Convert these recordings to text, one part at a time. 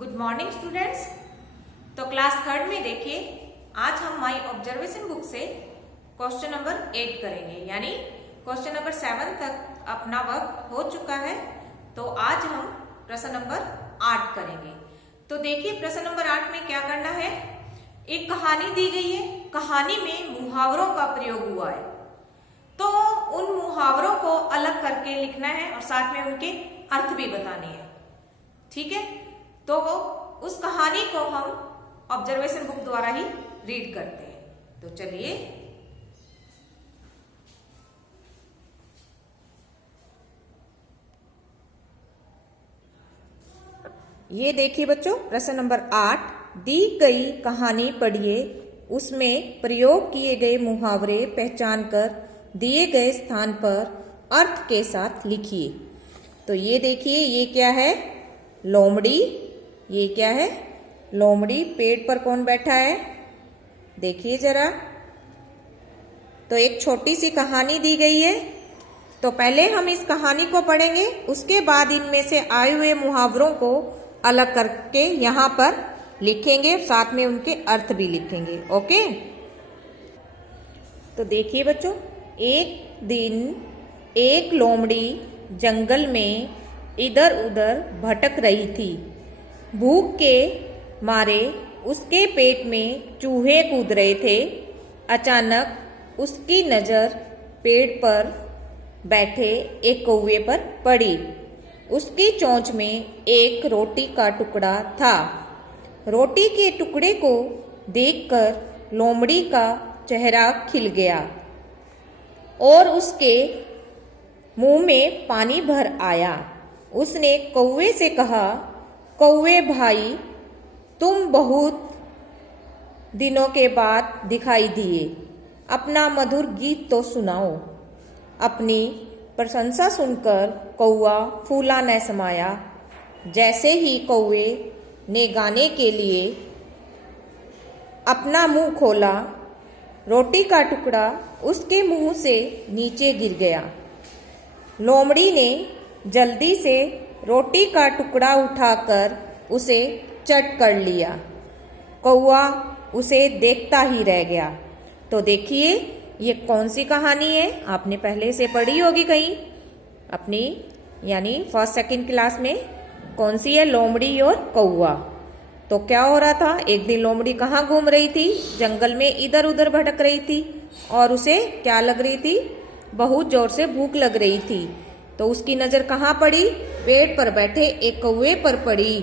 Good morning students. तो class third में देखिए, आज हम माई ऑब्जर्वेशन बुक से क्वेश्चन नंबर 8 करेंगे, यानी क्वेश्चन नंबर 7 तक अपना वर्क हो चुका है। तो आज हम प्रश्न नंबर 8 करेंगे। तो देखिए प्रश्न नंबर 8 में क्या करना है। एक कहानी दी गई है, कहानी में मुहावरों का प्रयोग हुआ है, तो उन मुहावरों को अलग करके लिखना है और साथ में उनके अर्थ भी बताने हैं। ठीक है, तो उस कहानी को हम ऑब्जर्वेशन बुक द्वारा ही रीड करते हैं। तो चलिए, ये देखिए बच्चों, प्रश्न नंबर 8 दी गई कहानी पढ़िए, उसमें प्रयोग किए गए मुहावरे पहचान कर दिए गए स्थान पर अर्थ के साथ लिखिए। तो ये देखिए, ये क्या है, लोमड़ी। ये क्या है, लोमड़ी। पेड़ पर कौन बैठा है, देखिए जरा। तो एक छोटी सी कहानी दी गई है, तो पहले हम इस कहानी को पढ़ेंगे, उसके बाद इनमें से आए हुए मुहावरों को अलग करके यहाँ पर लिखेंगे, साथ में उनके अर्थ भी लिखेंगे। ओके, तो देखिए बच्चों, एक दिन एक लोमड़ी जंगल में इधर उधर भटक रही थी। भूख के मारे उसके पेट में चूहे कूद रहे थे। अचानक उसकी नज़र पेड़ पर बैठे एक कौवे पर पड़ी। उसकी चोंच में एक रोटी का टुकड़ा था। रोटी के टुकड़े को देखकर लोमड़ी का चेहरा खिल गया और उसके मुंह में पानी भर आया। उसने कौवे से कहा, कौवे भाई, तुम बहुत दिनों के बाद दिखाई दिए, अपना मधुर गीत तो सुनाओ। अपनी प्रशंसा सुनकर कौवा फूला न समाया। जैसे ही कौवे ने गाने के लिए अपना मुंह खोला, रोटी का टुकड़ा उसके मुंह से नीचे गिर गया। लोमड़ी ने जल्दी से रोटी का टुकड़ा उठाकर उसे चट कर लिया। कौवा उसे देखता ही रह गया। तो देखिए, ये कौन सी कहानी है, आपने पहले से पढ़ी होगी कहीं अपनी, यानी फर्स्ट सेकंड क्लास में। कौन सी है, लोमड़ी और कौवा। तो क्या हो रहा था, एक दिन लोमड़ी कहाँ घूम रही थी, जंगल में इधर उधर भटक रही थी, और उसे क्या लग रही थी, बहुत जोर से भूख लग रही थी। तो उसकी नजर कहाँ पड़ी, पेड़ पर बैठे एक कौवे पर पड़ी।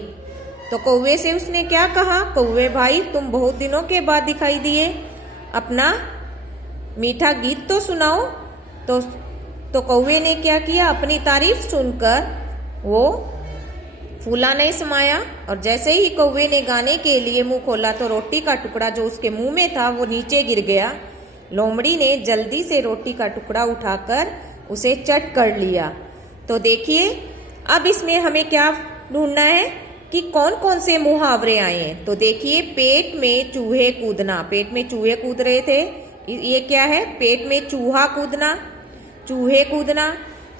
तो कौवे से उसने क्या कहा, कौवे भाई, तुम बहुत दिनों के बाद दिखाई दिए, अपना मीठा गीत तो सुनाओ। तो कौवे ने क्या किया, अपनी तारीफ सुनकर वो फूला नहीं समाया, और जैसे ही कौवे ने गाने के लिए मुंह खोला तो रोटी का टुकड़ा जो उसके मुंह में था वो नीचे गिर गया। लोमड़ी ने जल्दी से रोटी का टुकड़ा उठाकर उसे चट कर लिया। तो देखिए, अब इसमें हमें क्या ढूंढना है कि कौन कौन से मुहावरे आए हैं। तो देखिए, पेट में चूहे कूदना, पेट में चूहे कूद रहे थे, ये क्या है, पेट में चूहा कूदना, चूहे कूदना।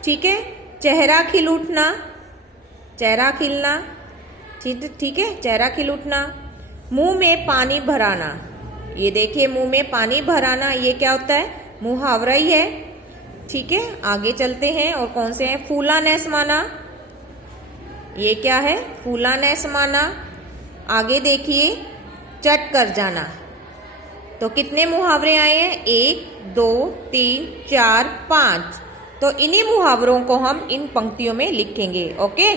ठीक है, चेहरा खिल उठना, चेहरा खिलना, ठीक है, चेहरा खिल उठना। मुंह में पानी भराना, ये देखिए, मुंह में पानी भराना, ये क्या होता है, मुहावरा ही है। ठीक है, आगे चलते हैं, और कौन से हैं, फूला न समाना, ये क्या है, फूला न समाना। आगे देखिए, चट कर जाना। तो कितने मुहावरे आए हैं, 1 2 3 4 5। तो इन्हीं मुहावरों को हम इन पंक्तियों में लिखेंगे। ओके,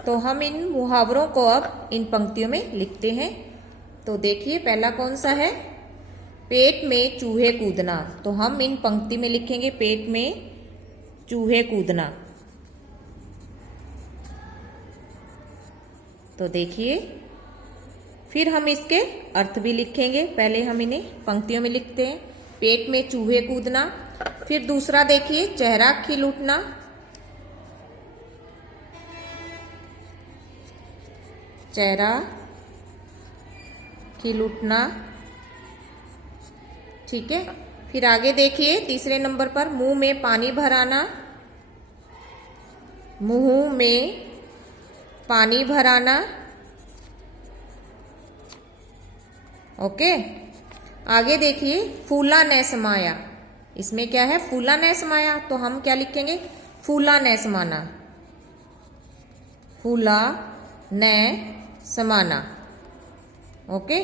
तो हम इन मुहावरों को अब इन पंक्तियों में लिखते हैं। तो देखिए, पहला कौन सा है, पेट में चूहे कूदना। तो हम इन पंक्ति में लिखेंगे, पेट में चूहे कूदना। तो देखिए, फिर हम इसके अर्थ भी लिखेंगे। पहले हम इन्हें पंक्तियों में लिखते हैं, पेट में चूहे कूदना। फिर दूसरा देखिए, चेहरा खिल उठना। चेहरा खिल उठना। ठीक है, फिर आगे देखिए, तीसरे नंबर पर मुंह में पानी भर आना, मुंह में पानी भराना। ओके, आगे देखिए फूला न समाया। इसमें क्या है? फूला न समाया, तो हम क्या लिखेंगे? फूला न समाना, फूला न समाना। ओके,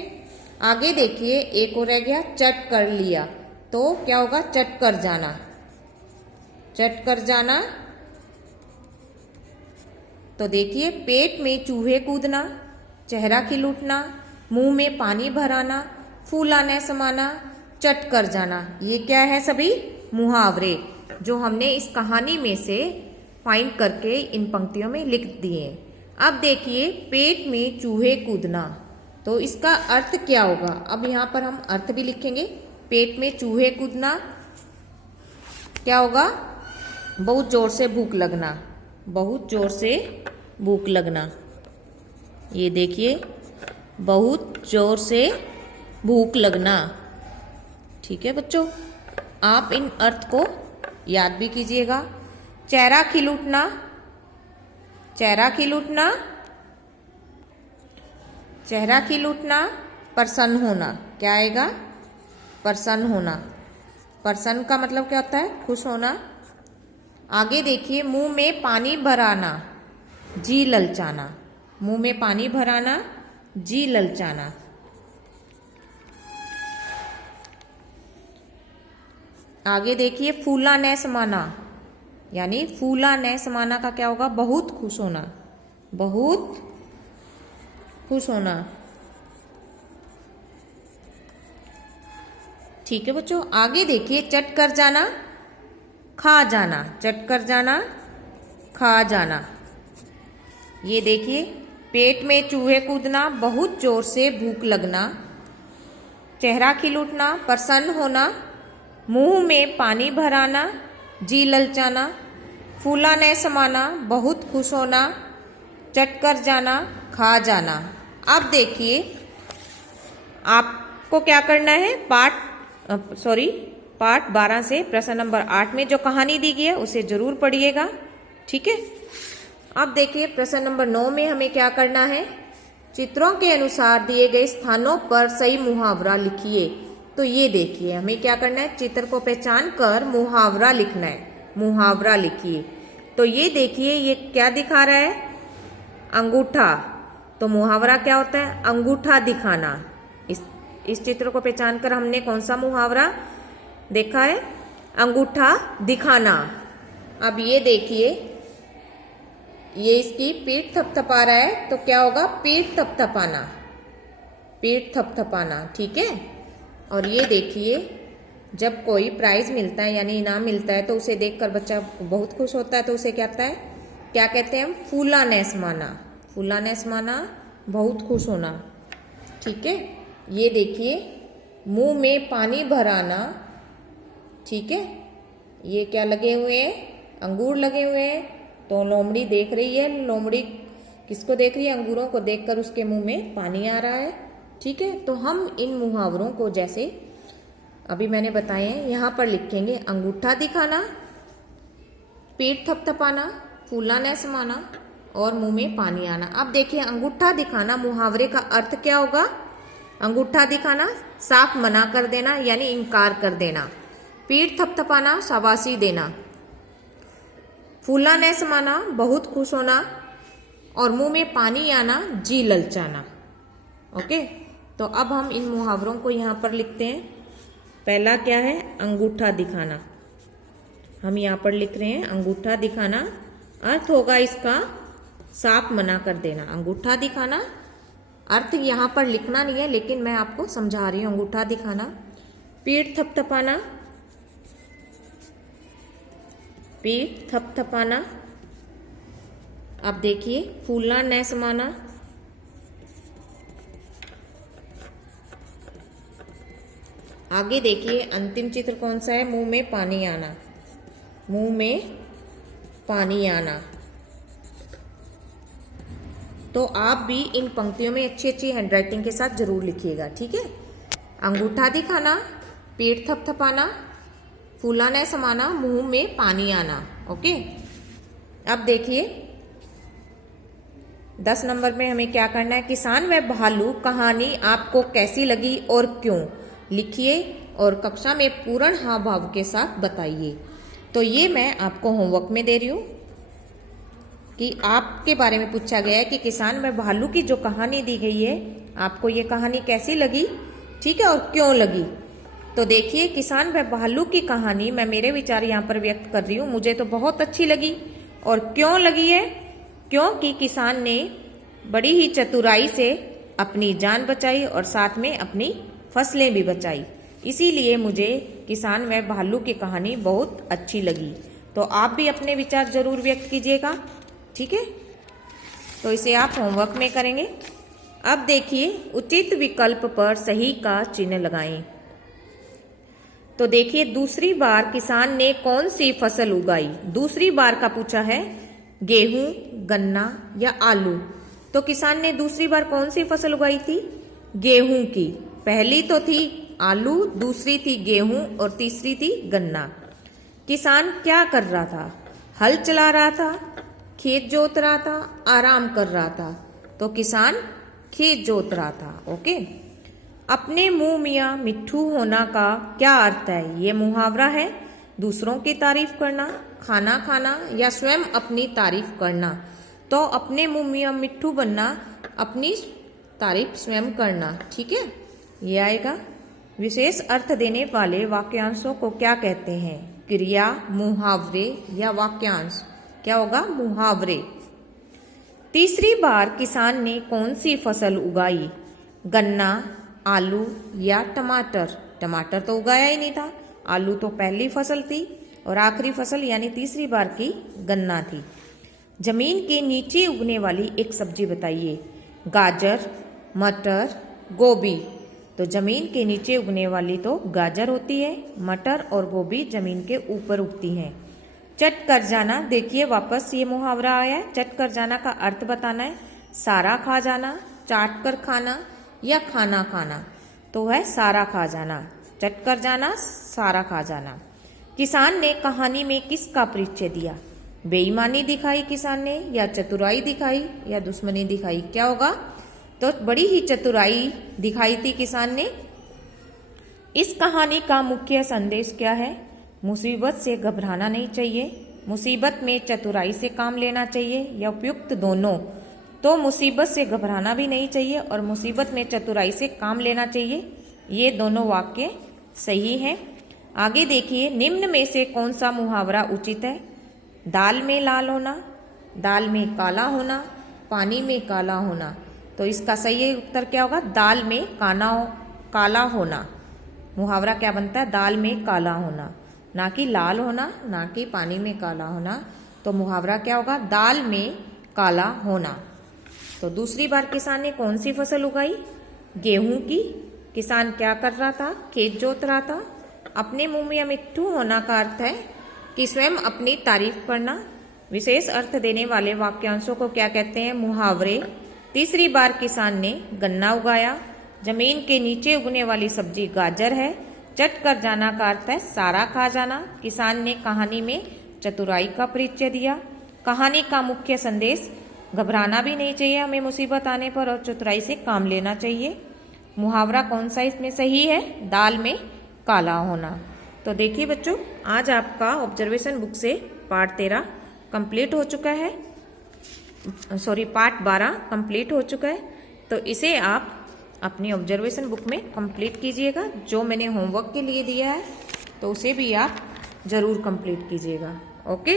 आगे देखिए एक और रह गया, चट कर लिया। तो क्या होगा? चट कर जाना, चट कर जाना। तो देखिए पेट में चूहे कूदना, चेहरा खिल उठना, मुंह में पानी भराना, फूला न समाना, चट कर जाना। ये क्या है? सभी मुहावरे जो हमने इस कहानी में से फाइंड करके इन पंक्तियों में लिख दिए। अब देखिए पेट में चूहे कूदना, तो इसका अर्थ क्या होगा? अब यहाँ पर हम अर्थ भी लिखेंगे। पेट में चूहे कूदना क्या होगा? बहुत जोर से भूख लगना, बहुत जोर से भूख लगना। ये देखिए बहुत जोर से भूख लगना। ठीक है बच्चों, आप इन अर्थ को याद भी कीजिएगा। चेहरा खिल उठना, चेहरा खिल उठना, चेहरा खिल उठना, प्रसन्न होना। क्या आएगा? प्रसन्न होना। प्रसन्न का मतलब क्या होता है? खुश होना। आगे देखिए मुंह में पानी भराना, जी ललचाना। मुंह में पानी भराना, जी ललचाना। आगे देखिए फूला न समाना, यानी फूला न समाना का क्या होगा? बहुत खुश होना, बहुत खुश होना। ठीक है बच्चों, आगे देखिए चट कर जाना, खा जाना। चट कर जाना, खा जाना। ये देखिए पेट में चूहे कूदना, बहुत जोर से भूख लगना, चेहरा खिल उठना, प्रसन्न होना, मुंह में पानी भराना, जी ललचाना, फूला न समाना, बहुत खुश होना, चट कर जाना, खा जाना। अब देखिए आपको क्या करना है? पार्ट 12 से प्रश्न नंबर 8 में जो कहानी दी गई है उसे जरूर पढ़िएगा। ठीक है, अब देखिए प्रश्न नंबर 9 में हमें क्या करना है? चित्रों के अनुसार दिए गए स्थानों पर सही मुहावरा लिखिए। तो ये देखिए हमें क्या करना है? चित्र को पहचान कर मुहावरा लिखना है। मुहावरा लिखिए। तो ये देखिए ये क्या दिखा रहा है? अंगूठा। तो मुहावरा क्या होता है? अंगूठा दिखाना। इस चित्र को पहचान कर हमने कौन सा मुहावरा देखा है? अंगूठा दिखाना। अब ये देखिए ये इसकी पीठ थपथपा रहा है, तो क्या होगा? पीठ थपथपाना, पीठ थपथपाना। ठीक है, और ये देखिए जब कोई प्राइज मिलता है यानी इनाम मिलता है तो उसे देखकर बच्चा बहुत खुश होता है, तो उसे क्या कहता है? क्या कहते हैं हम? फूला न समाना। फूला न समाना, बहुत खुश होना। ठीक है, ये देखिए मुंह में पानी भराना। ठीक है, ये क्या लगे हुए हैं? अंगूर लगे हुए हैं। तो लोमड़ी देख रही है, लोमड़ी किसको देख रही है? अंगूरों को देखकर उसके मुंह में पानी आ रहा है। ठीक है, तो हम इन मुहावरों को जैसे अभी मैंने बताए हैं यहाँ पर लिखेंगे। अंगूठा दिखाना, पेट थपथपाना, फूला न समाना और मुंह में पानी आना। अब देखिए अंगूठा दिखाना मुहावरे का अर्थ क्या होगा? अंगूठा दिखाना साफ मना कर देना यानी इनकार कर देना। पीठ थपथपाना शाबाशी देना। फूला न समाना बहुत खुश होना और मुंह में पानी आना जी ललचाना। ओके, तो अब हम इन मुहावरों को यहाँ पर लिखते हैं। पहला क्या है? अंगूठा दिखाना। हम यहाँ पर लिख रहे हैं अंगूठा दिखाना। अर्थ होगा इसका साफ मना कर देना। अंगूठा दिखाना अर्थ यहाँ पर लिखना नहीं है लेकिन मैं आपको समझा रही हूँ। अंगूठा दिखाना, पीठ थपथपाना, पीठ थपथपाना। अब देखिए फूलना न समाना, आगे देखिए अंतिम चित्र कौन सा है? मुंह में पानी आना, मुंह में पानी आना। तो आप भी इन पंक्तियों में अच्छी अच्छी हैंडराइटिंग के साथ जरूर लिखिएगा। ठीक है, अंगूठा दिखाना, पेट थपथपाना, फूला न समाना, मुंह में पानी आना। ओके, अब देखिए 10 नंबर में हमें क्या करना है, किसान व भालू कहानी आपको कैसी लगी और क्यों, लिखिए और कक्षा में पूर्ण हाव भाव के साथ बताइए। तो ये मैं आपको होमवर्क में दे रही हूँ कि आपके बारे में पूछा गया है कि किसान व भालू की जो कहानी दी गई है, आपको ये कहानी कैसी लगी, ठीक है, और क्यों लगी। तो देखिए, किसान व भालू की कहानी मैं मेरे विचार यहाँ पर व्यक्त कर रही हूँ, मुझे तो बहुत अच्छी लगी। और क्यों लगी है, क्योंकि किसान ने बड़ी ही चतुराई से अपनी जान बचाई और साथ में अपनी फसलें भी बचाई, इसीलिए मुझे किसान व भालू की कहानी बहुत अच्छी लगी। तो आप भी अपने विचार जरूर व्यक्त कीजिएगा, ठीक है। तो इसे आप होमवर्क में करेंगे। अब देखिए, उचित विकल्प पर सही का चिन्ह लगाएं। तो देखिए, दूसरी बार किसान ने कौन सी फसल उगाई, दूसरी बार का पूछा है, गेहूं, गन्ना या आलू। तो किसान ने दूसरी बार कौन सी फसल उगाई थी, गेहूं की। पहली तो थी आलू, दूसरी थी गेहूं और तीसरी थी गन्ना। किसान क्या कर रहा था, हल चला रहा था, खेत जोत रहा था, आराम कर रहा था। तो किसान खेत जोत रहा था। ओके। अपने मुंह मियाँ मिट्ठू होना का क्या अर्थ है, ये मुहावरा है, दूसरों की तारीफ करना, खाना खाना या स्वयं अपनी तारीफ करना। तो अपने मुंह मियाँ मिट्ठू बनना, अपनी तारीफ स्वयं करना, ठीक है, ये आएगा। विशेष अर्थ देने वाले वाक्यांशों को क्या कहते हैं, क्रिया, मुहावरे या वाक्यांश। क्या होगा, मुहावरे। तीसरी बार किसान ने कौन सी फसल उगाई, गन्ना, आलू या टमाटर। टमाटर तो उगाया ही नहीं था, आलू तो पहली फसल थी और आखिरी फसल यानी तीसरी बार की गन्ना थी। जमीन के नीचे उगने वाली एक सब्जी बताइए, गाजर, मटर, गोभी। तो जमीन के नीचे उगने वाली तो गाजर होती है, मटर और गोभी जमीन के ऊपर उगती हैं। चट कर जाना, देखिए वापस ये मुहावरा आया है। चट कर जाना का अर्थ बताना है, सारा खा जाना, चाट कर खाना या खाना खाना। तो है सारा खा जाना, चट कर जाना, सारा खा जाना। किसान ने कहानी में किसका परिचय दिया, बेईमानी दिखाई किसान ने या चतुराई दिखाई या दुश्मनी दिखाई। क्या होगा, तो बड़ी ही चतुराई दिखाई थी किसान ने। इस कहानी का मुख्य संदेश क्या है, मुसीबत से घबराना नहीं चाहिए, मुसीबत में चतुराई से काम लेना चाहिए या उपयुक्त दोनों। तो मुसीबत से घबराना भी नहीं चाहिए और मुसीबत में चतुराई से काम लेना चाहिए, ये दोनों वाक्य सही हैं। आगे देखिए, निम्न में से कौन सा मुहावरा उचित है, दाल में लाल होना, दाल में काला होना, पानी में काला होना। तो इसका सही उत्तर क्या होगा, दाल में काला होना। मुहावरा क्या बनता है, दाल में काला होना, ना कि लाल होना, ना कि पानी में काला होना। तो मुहावरा क्या होगा, दाल में काला होना। तो दूसरी बार किसान ने कौन सी फसल उगाई, गेहूं की। किसान क्या कर रहा था, खेत जोत रहा था। अपने मुंह में मिट्ठू होना का अर्थ है कि स्वयं अपनी तारीफ करना। विशेष अर्थ देने वाले वाक्यांशों को क्या कहते हैं, मुहावरे। तीसरी बार किसान ने गन्ना उगाया। जमीन के नीचे उगने वाली सब्जी गाजर है। चट कर जाना का अर्थ है सारा खा जाना। किसान ने कहानी में चतुराई का परिचय दिया। कहानी का मुख्य संदेश, घबराना भी नहीं चाहिए हमें मुसीबत आने पर और चतुराई से काम लेना चाहिए। मुहावरा कौन सा इसमें सही है, दाल में काला होना। तो देखिए बच्चों, आज आपका ऑब्जर्वेशन बुक से पार्ट 13 कंप्लीट हो चुका है, पार्ट 12 कंप्लीट हो चुका है। तो इसे आप अपनी ऑब्जर्वेशन बुक में कंप्लीट कीजिएगा। जो मैंने होमवर्क के लिए दिया है तो उसे भी आप जरूर कंप्लीट कीजिएगा। ओके।